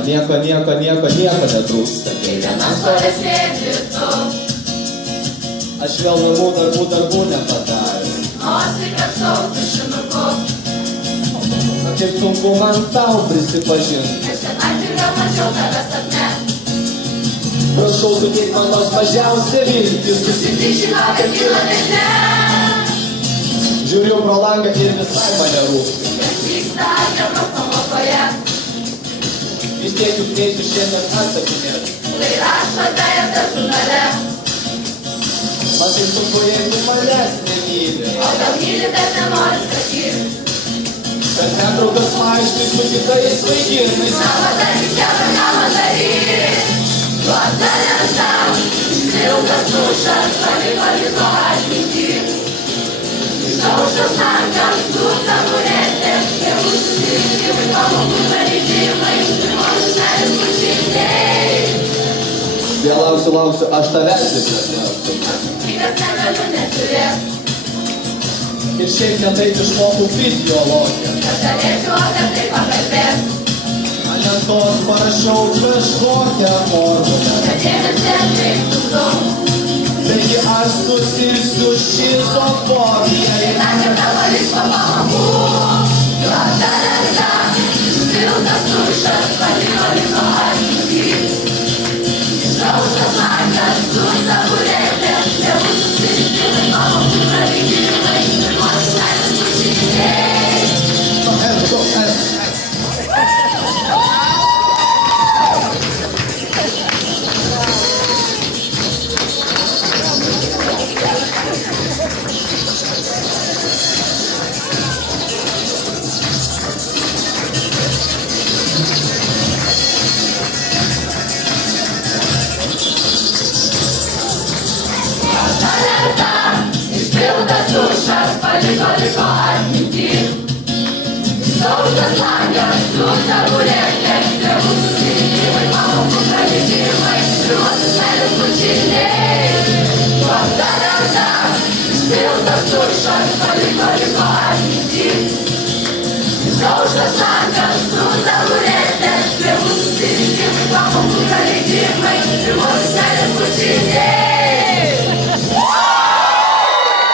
nieko netrūksta. Kai vienam store sėdi tu, Aš vėl namų darbų nepadaręs. nosį kapsau tušinuku. Kaip sunku man tau prisipažinti. Aš čia naktį vėl mačiau tave sapne. Prašau, suteik man nors mažiausią viltį. Susitikši vakar kyla nežinia. Žiūriu pro langą ir visai mane rūpi. Kas vyksta dienos pamokoje. Vis tiek juk neisiu šiandien atsakinėti. Lai rašote ir dar žurnale. Man tai sunku, jeigu manęs nemyli. O gal myli, bet nenori sakyti. Per pertraukas vaikštai su kitais vaikinais. Savo daryk, savo daryk. Duota lenta, ilgas dušas, paliko atmintį. Išauštas langas, su taburetė, tėvų susirinkimai, pamokų pareidimai, pirmosios meilės pučiniai. Vėl lauksiu, aš tavęs vis Tikras negaliu neturėt, ir šiaip ne taip išmokau fiziologiją. kad galėčiau apie tai pakalbėt. Ant lentos parašau kažkokią formulę. Kad dėmesį atkreiptum daug. Taigi aš susirsiu šizofoniją. Tai naktį tavo liks po pamokų. Duota lenta, ilgas dušas, paliko atmintį. Išauštas langas, su taburetė, tėvų susirinkimai, pamokų praleidimai, pirmosios meilės pučiniai. Išpildas dušas, paliko atmintį. Išauštas langas, su taburetė, tėvų susirinkimai, pamokų praleidimai, pirmosios meilės pučiniai. Duota lenta, išpildas dušas, paliko atmintį.